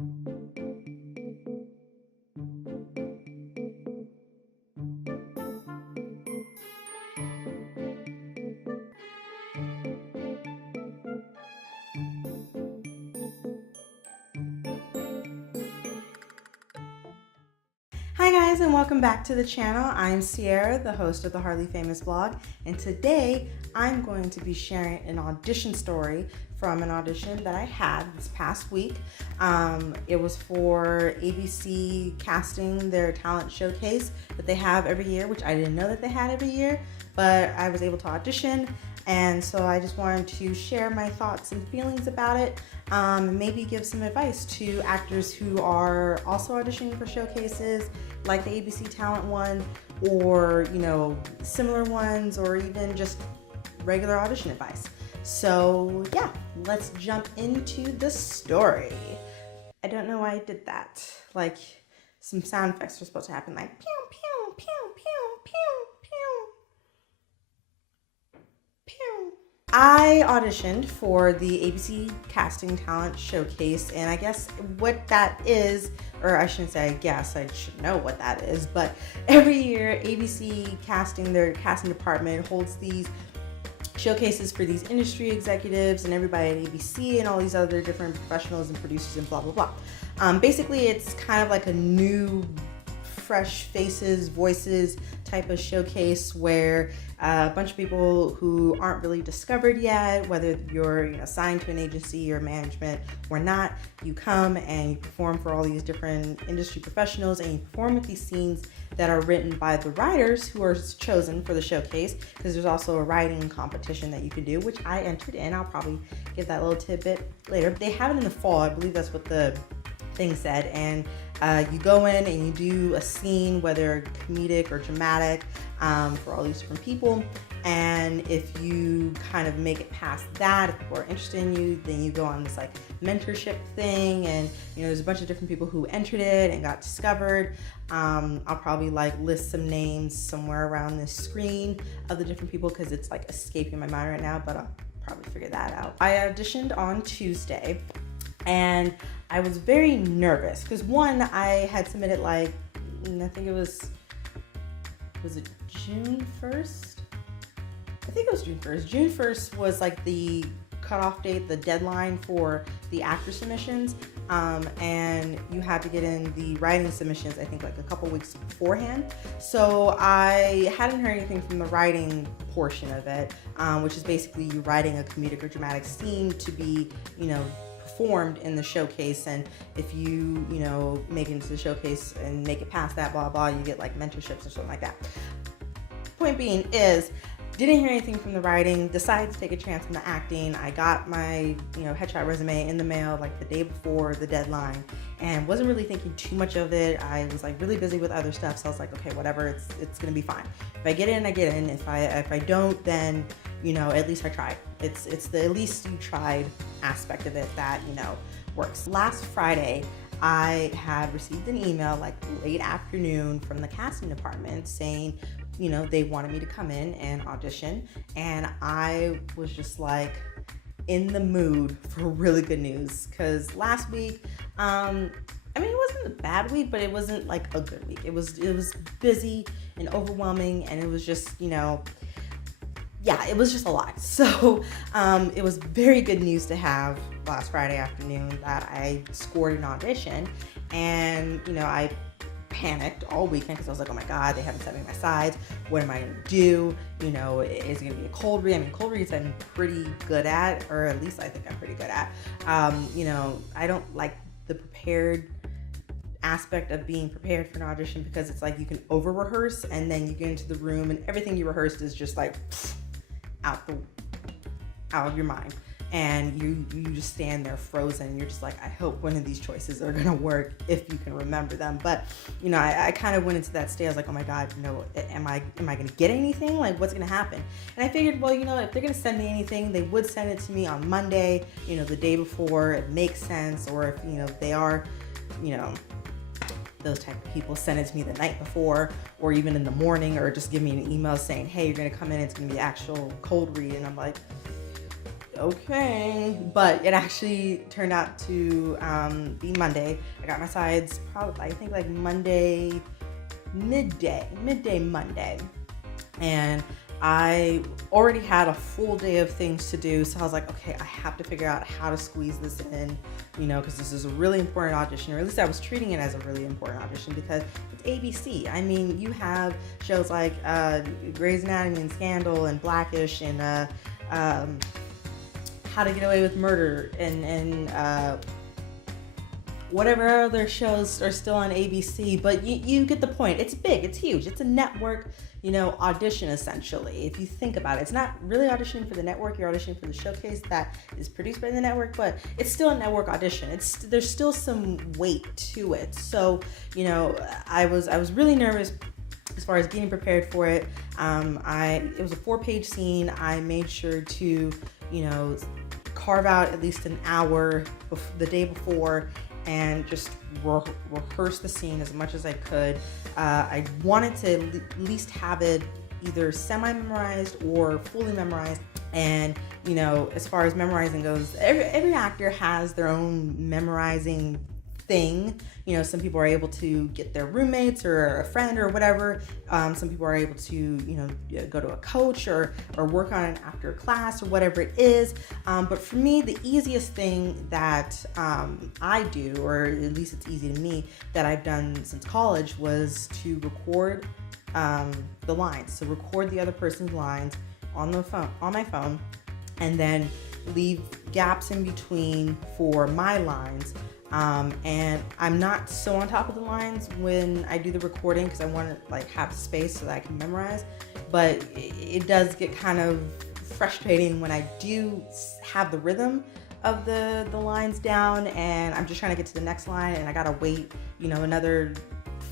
Hi guys, and welcome back to the channel. I'm Ceirra, the host of the Hardly Famous vlog, and today I'm going to be sharing an audition story from an audition that I had this past week. It was for ABC casting, their talent showcase that they have every year, which I didn't know that they had every year, but I was able to audition, and so I just wanted to share my thoughts and feelings about it. Maybe give some advice to actors who are also auditioning for showcases like the ABC talent one, or similar ones, or even just regular audition advice. So yeah, let's jump into the story. I don't know why I did that. Like, some sound effects were supposed to happen, like pew pew pew pew pew pew pew. I auditioned for the ABC Casting Talent Showcase, and I guess what that is, or I shouldn't say I guess, I should know what that is, but every year ABC Casting, their casting department, holds these showcases for these industry executives and everybody at ABC and all these other different professionals and producers and blah, blah, blah. Basically, it's kind of like a new, fresh faces, voices type of showcase where a bunch of people who aren't really discovered yet, whether you're signed to an agency or management or not, you come and you perform for all these different industry professionals, and you perform with these scenes that are written by the writers who are chosen for the showcase, because there's also a writing competition that you can do, which I entered in. I'll probably give that little tidbit later. They have it in the fall, I believe that's what the thing said, and you go in and you do a scene, whether comedic or dramatic, for all these different people. And if you kind of make it past that, if people are interested in you, then you go on this like mentorship thing, and there's a bunch of different people who entered it and got discovered. I'll probably like list some names somewhere around this screen of the different people, because it's like escaping my mind right now, but I'll probably figure that out. I auditioned on Tuesday, and I was very nervous because one, I had submitted I think it was it June 1st? I think it was June 1st. June 1st was like the cutoff date, the deadline for the actor submissions, and you had to get in the writing submissions, I think like a couple weeks beforehand. So I hadn't heard anything from the writing portion of it, which is basically you writing a comedic or dramatic scene to be, performed in the showcase, and if you make it into the showcase and make it past that, blah blah, you get like mentorships or something like that. Point being is, didn't hear anything from the writing, decided to take a chance on the acting. I got my headshot resume in the mail like the day before the deadline, and wasn't really thinking too much of it. I was like really busy with other stuff, so I was like, okay, whatever, it's gonna be fine. If I get in, I get in. If I don't, then at least I tried. It's the at least you tried aspect of it that works. Last Friday, I had received an email like late afternoon from the casting department saying they wanted me to come in and audition, and I was just like in the mood for really good news, because last week, it wasn't a bad week, but it wasn't like a good week. It was busy and overwhelming, and it was just yeah, it was just a lot. So it was very good news to have last Friday afternoon that I scored an audition, and I panicked all weekend because I was like, oh my God, they haven't sent me my sides. What am I gonna do? Is it gonna be a cold read? Cold reads I'm pretty good at, or at least I think I'm pretty good at. I don't like the prepared aspect of being prepared for an audition, because it's like you can over rehearse and then you get into the room and everything you rehearsed is just like out of your mind, and you just stand there frozen. You're just like, I hope one of these choices are gonna work if you can remember them. But I kind of went into that state. I was like, oh my God, am I gonna get anything? Like, what's gonna happen? And I figured, well, if they're gonna send me anything, they would send it to me on Monday, the day before. It makes sense. Or if they are those type of people, send it to me the night before, or even in the morning, or just give me an email saying, hey, you're gonna come in, it's gonna be actual cold read. And I'm like, okay. But it actually turned out to be Monday. I got my sides probably, I think like Monday, midday Monday. And I already had a full day of things to do. So I was like, okay, I have to figure out how to squeeze this in, because this is a really important audition, or at least I was treating it as a really important audition because it's ABC. I mean, you have shows like Grey's Anatomy and Scandal and Blackish and How to Get Away with Murder and whatever other shows are still on ABC, but you get the point. It's big, it's huge, it's a network, audition essentially. If you think about it, it's not really auditioning for the network, you're auditioning for the showcase that is produced by the network, but it's still a network audition. There's still some weight to it. So, I was really nervous as far as getting prepared for it. It was a 4-page scene. I made sure to, carve out at least an hour the day before and just rehearse the scene as much as I could. I wanted to at least have it either semi-memorized or fully memorized. And, as far as memorizing goes, every actor has their own memorizing thing. Some people are able to get their roommates or a friend or whatever. Some people are able to, go to a coach or work on it after class or whatever it is. But for me, the easiest thing that I do, or at least it's easy to me, that I've done since college was to record the lines. So record the other person's lines on my phone, and then leave gaps in between for my lines. And I'm not so on top of the lines when I do the recording because I want to have space so that I can memorize. But it does get kind of frustrating when I do have the rhythm of the lines down and I'm just trying to get to the next line and I gotta wait, another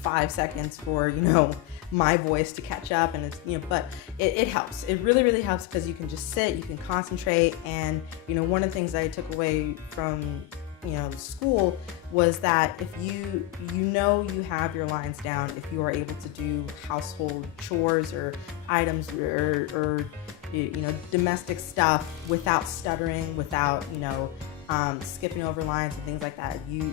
5 seconds for, my voice to catch up. And it's, but it helps. It really, really helps because you can just sit, you can concentrate. And, one of the things I took away from school was that if you have your lines down, if you are able to do household chores or items or domestic stuff without stuttering, without skipping over lines and things like that, you're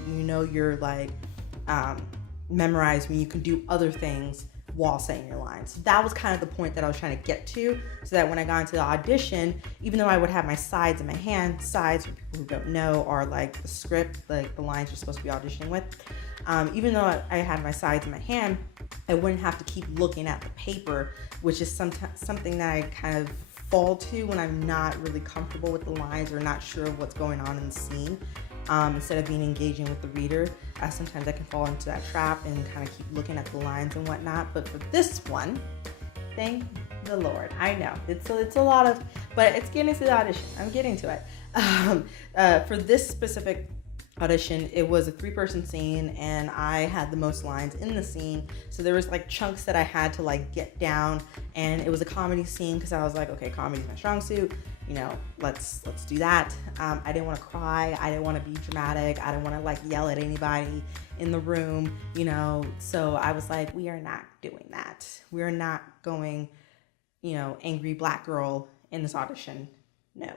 memorized when you can do other things while saying your lines. So that was kind of the point that I was trying to get to, so that when I got into the audition, even though I would have my sides in my hand, sides for people who don't know are like the script, like the lines you're supposed to be auditioning with. Even though I had my sides in my hand, I wouldn't have to keep looking at the paper, which is something that I kind of fall to when I'm not really comfortable with the lines or not sure of what's going on in the scene. Instead of being engaging with the reader, sometimes I can fall into that trap and kind of keep looking at the lines and whatnot. But for this one, thank the Lord. I know it's a lot of, but it's getting to the audition. I'm getting to it. For this specific audition, it was a 3-person scene and I had the most lines in the scene. So there was chunks that I had to get down, and it was a comedy scene because I was like, okay, comedy's my strong suit. Let's do that. I didn't want to cry. I didn't want to be dramatic. I didn't want to yell at anybody in the room, so I was like, we are not doing that. We're not going, angry black girl in this audition. No,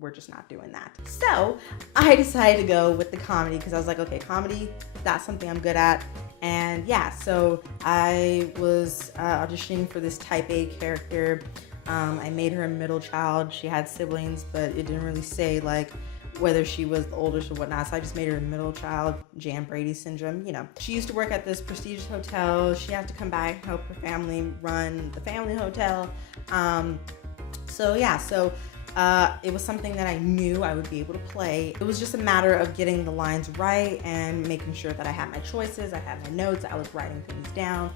we're just not doing that. So I decided to go with the comedy because I was like, okay, comedy, that's something I'm good at. And yeah, so I was auditioning for this type A character. I made her a middle child. She had siblings, but it didn't really say whether she was the oldest or whatnot. So I just made her a middle child, Jan Brady syndrome. She used to work at this prestigious hotel. She had to come back and help her family run the family hotel. It was something that I knew I would be able to play. It was just a matter of getting the lines right and making sure that I had my choices. I had my notes. I was writing things down.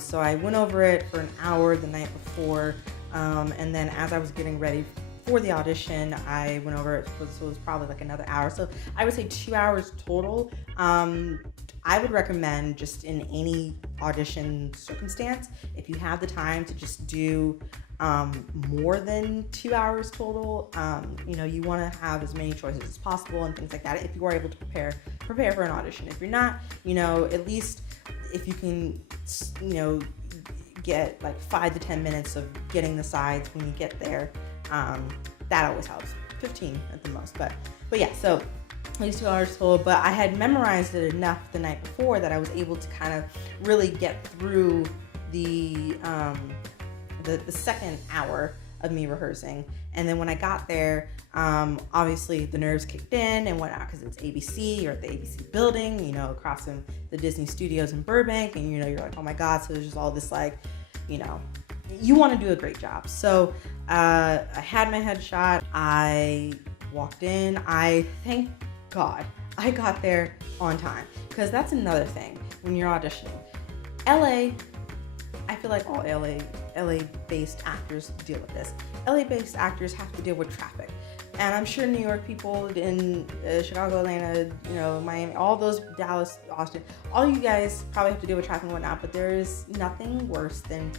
So I went over it for an hour the night before. And then as I was getting ready for the audition, I went over it, so it was probably another hour. So I would say 2 hours total. I would recommend, just in any audition circumstance, if you have the time, to just do more than 2 hours total. You want to have as many choices as possible and things like that if you are able to prepare for an audition. If you're not, at least if you can, get 5 to 10 minutes of getting the sides when you get there, that always helps. 15 at the most, but yeah, so at least 2 hours total. But I had memorized it enough the night before that I was able to kind of really get through the second hour of me rehearsing. And then when I got there, obviously the nerves kicked in and whatnot, because it's ABC, or at the ABC building, you know, across from the Disney Studios in Burbank, and you know, you're like, oh my God. So there's just all this, like, you know, you want to do a great job. So I had my headshot. I walked in. I thank God I got there on time, because that's another thing when you're auditioning. LA, I feel like all LA-based actors deal with this. LA-based actors have to deal with traffic. And I'm sure New York people in Chicago, Atlanta, you know, Miami, all those, Dallas, Austin, all you guys probably have to deal with traffic and whatnot, but there is nothing worse than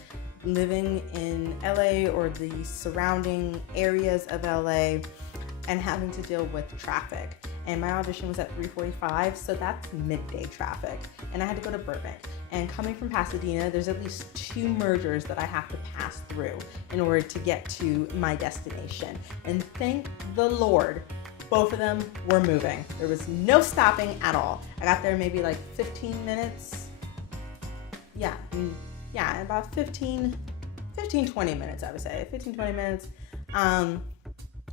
living in LA or the surrounding areas of LA and having to deal with traffic. And my audition was at 3:45, so that's midday traffic. And I had to go to Burbank. And coming from Pasadena, there's at least 2 mergers that I have to pass through in order to get to my destination. And thank the Lord, both of them were moving. There was no stopping at all. I got there maybe like 15 minutes. Yeah, about 15, 20 minutes, I would say. 15, 20 minutes,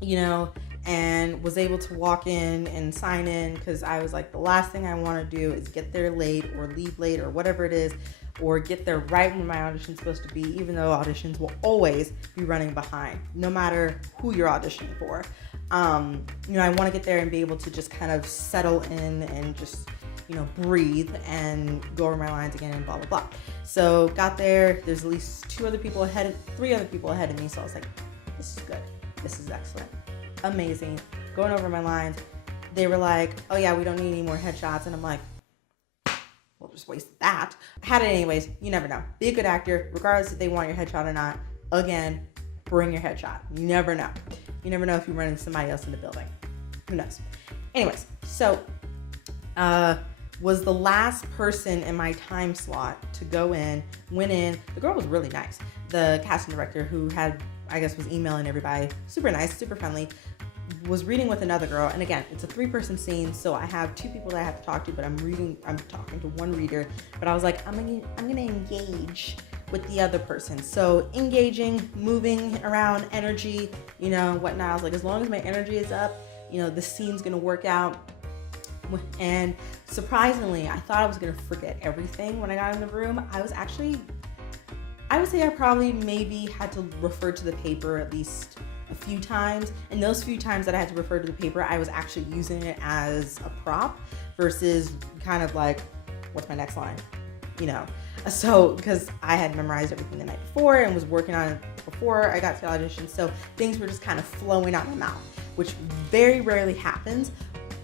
you know, and was able to walk in and sign in, because I was like, the last thing I want to do is get there late or leave late or whatever it is, or get there right when my audition's supposed to be, even though auditions will always be running behind, no matter who you're auditioning for. You know, I want to get there and be able to just kind of settle in and just, you know, breathe and go over my lines again and blah, blah, blah. So got there, there's at least 3 other people ahead of me. So I was like, this is good. This is excellent. Amazing. Going over my lines. They were like, oh yeah, we don't need any more headshots. And I'm like, well, just waste that. I had it anyways. You never know. Be a good actor, regardless if they want your headshot or not. Again, bring your headshot. You never know. You never know if you run into somebody else in the building. Who knows? Anyways, so was the last person in my time slot to go in, went in. The girl was really nice. The casting director, who had, I guess, was emailing everybody, super nice, super friendly, was reading with another girl. And again, it's a 3-person scene, so I have 2 people that I have to talk to, but I'm talking to 1 reader. But I was like, I'm gonna engage with the other person. So engaging, moving around, energy, you know, whatnot. I was like, as long as my energy is up, you know, the scene's gonna work out. And surprisingly, I thought I was gonna forget everything when I got in the room. I would say I probably maybe had to refer to the paper at least a few times. And those few times that I had to refer to the paper, I was actually using it as a prop versus kind of like, what's my next line? You know, so because I had memorized everything the night before and was working on it before I got to the audition. So things were just kind of flowing out my mouth, which very rarely happens,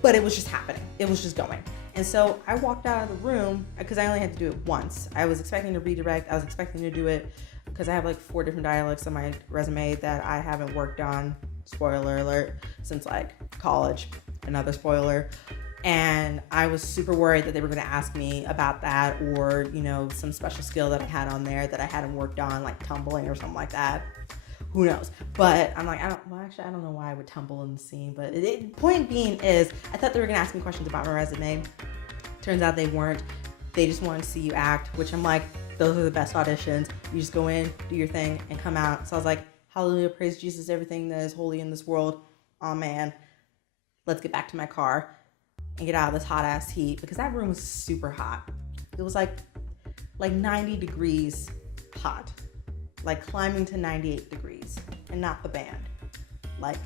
but it was just happening. It was just going. And so I walked out of the room because I only had to do it once. I was expecting to redirect. I was expecting to do it because I have like 4 different dialects on my resume that I haven't worked on, spoiler alert, since like college. Another spoiler. And I was super worried that they were going to ask me about that, or, you know, some special skill that I had on there that I hadn't worked on, like tumbling or something like that. Who knows? But I'm like, I don't know why I would tumble in the scene. But point being is, I thought they were going to ask me questions about my resume. Turns out they weren't. They just wanted to see you act, which I'm like, those are the best auditions. You just go in, do your thing, and come out. So I was like, hallelujah, praise Jesus, everything that is holy in this world. Oh man, let's get back to my car and get out of this hot ass heat, because that room was super hot. It was like 90 degrees hot. Like climbing to 98 degrees, and not the band, like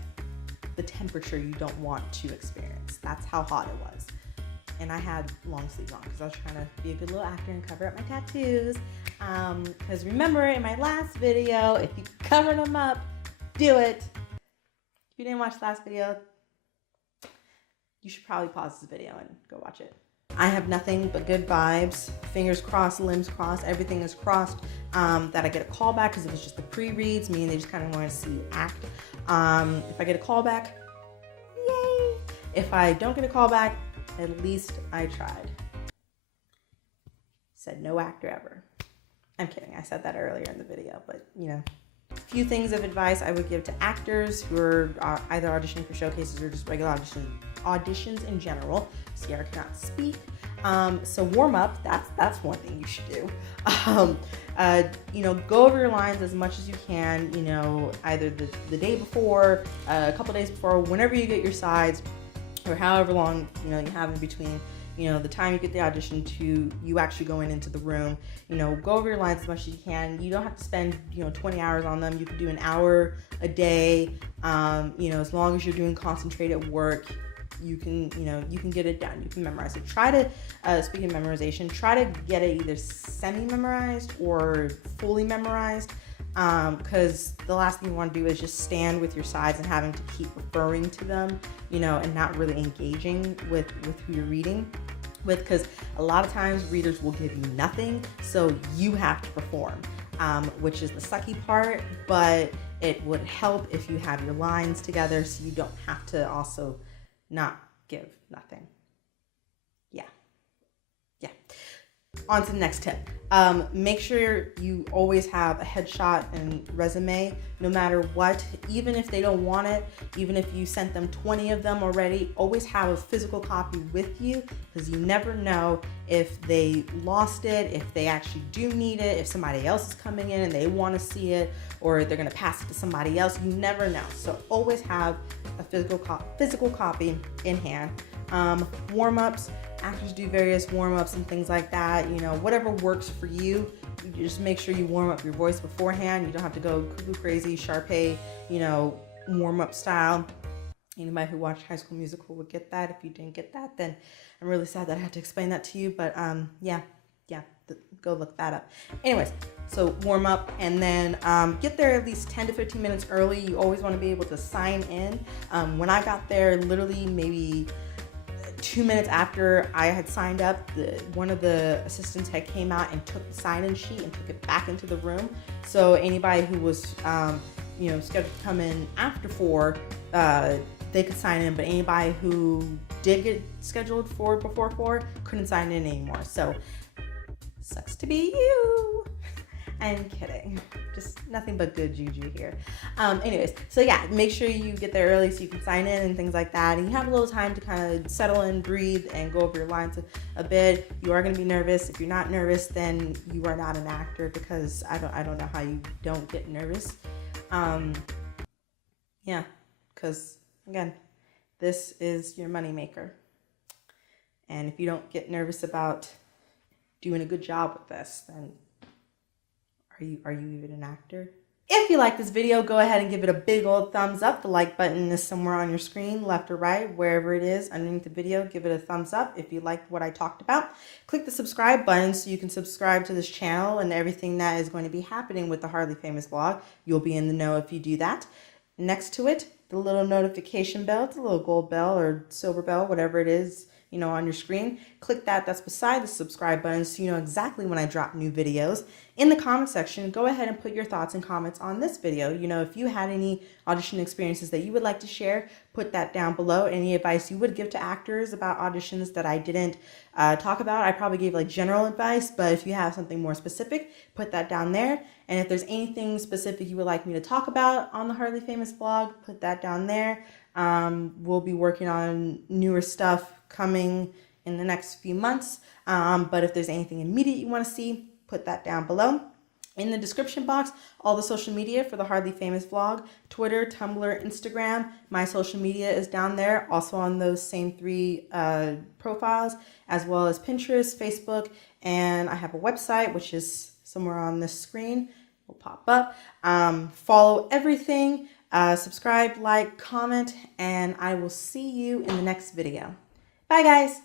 the temperature you don't want to experience. That's how hot it was. And I had long sleeves on because I was trying to be a good little actor and cover up my tattoos. Because remember in my last video, if you covered them up, do it. If you didn't watch the last video, you should probably pause this video and go watch it. I have nothing but good vibes. Fingers crossed, limbs crossed, everything is crossed. That I get a call back, because it was just the pre-reads, meaning they just kind of wanted to see you act. If I get a call back, yay. If I don't get a call back, at least I tried. Said no actor ever. I'm kidding, I said that earlier in the video, but you know, Few things of advice I would give to actors who are either auditioning for showcases or just regular auditions in general. Ceirra cannot speak. So warm up, that's one thing you should do. Go over your lines as much as you can, either the day before, a couple days before, whenever you get your sides, or however long, you have in between, the time you get the audition to you actually going into the room. Go over your lines as much as you can. You don't have to spend, 20 hours on them. You can do an hour a day, as long as you're doing concentrated work. You can get it done. You can memorize it. Try to, speaking of memorization, try to get it either semi-memorized or fully memorized, because the last thing you want to do is just stand with your sides and having to keep referring to them, and not really engaging with who you're reading with, because a lot of times readers will give you nothing, so you have to perform, which is the sucky part, but it would help if you have your lines together so you don't have to also not give nothing. Yeah. On to the next tip. Make sure you always have a headshot and resume, no matter what. Even if they don't want it, even if you sent them 20 of them already, always have a physical copy with you, because you never know if they lost it, if they actually do need it, if somebody else is coming in and they want to see it, or they're going to pass it to somebody else. You never know. So always have a physical copy in hand. Warm-ups. Actors do various warm-ups and things like that. Whatever works for you. You just make sure you warm up your voice beforehand. You don't have to go cuckoo crazy, Sharpay, warm-up style. Anybody who watched High School Musical would get that. If you didn't get that, then I'm really sad that I had to explain that to you. But go look that up. Anyways, so warm up, and then get there at least 10 to 15 minutes early. You always want to be able to sign in. When I got there, literally maybe 2 minutes after I had signed up, one of the assistants had came out and took the sign-in sheet and took it back into the room. So anybody who was, scheduled to come in after 4, they could sign in. But anybody who did get scheduled for before 4 couldn't sign in anymore. So sucks to be you. I'm kidding. Just nothing but good juju here. Anyways, so yeah, make sure you get there early so you can sign in and things like that. And you have a little time to kind of settle in, breathe, and go over your lines a bit. You are going to be nervous. If you're not nervous, then you are not an actor, because I don't know how you don't get nervous. Because again, this is your moneymaker. And if you don't get nervous about doing a good job with this, then are you even an actor? If you like this video, go ahead and give it a big old thumbs up. The like button is somewhere on your screen, left or right, wherever it is underneath the video. Give it a thumbs up if you liked what I talked about. Click the subscribe button so you can subscribe to this channel and everything that is going to be happening with the Hardly Famous vlog. You'll be in the know if you do that. Next to it, the little notification bell. It's a little gold bell or silver bell, whatever it is, on your screen. Click that. That's beside the subscribe button so you know exactly when I drop new videos. In the comment section, go ahead and put your thoughts and comments on this video. If you had any audition experiences that you would like to share, put that down below. Any advice you would give to actors about auditions that I didn't talk about. I probably gave general advice, but if you have something more specific, put that down there. And if there's anything specific you would like me to talk about on the Hardly Famous vlog, put that down there. We'll be working on newer stuff coming in the next few months. But if there's anything immediate you want to see, put that down below. In the description box, all the social media for the Hardly Famous vlog, Twitter, Tumblr, Instagram. My social media is down there, also on those same 3 profiles, as well as Pinterest, Facebook, and I have a website, which is somewhere on this screen. Will pop up. Follow everything. Subscribe, like, comment, and I will see you in the next video. Bye, guys.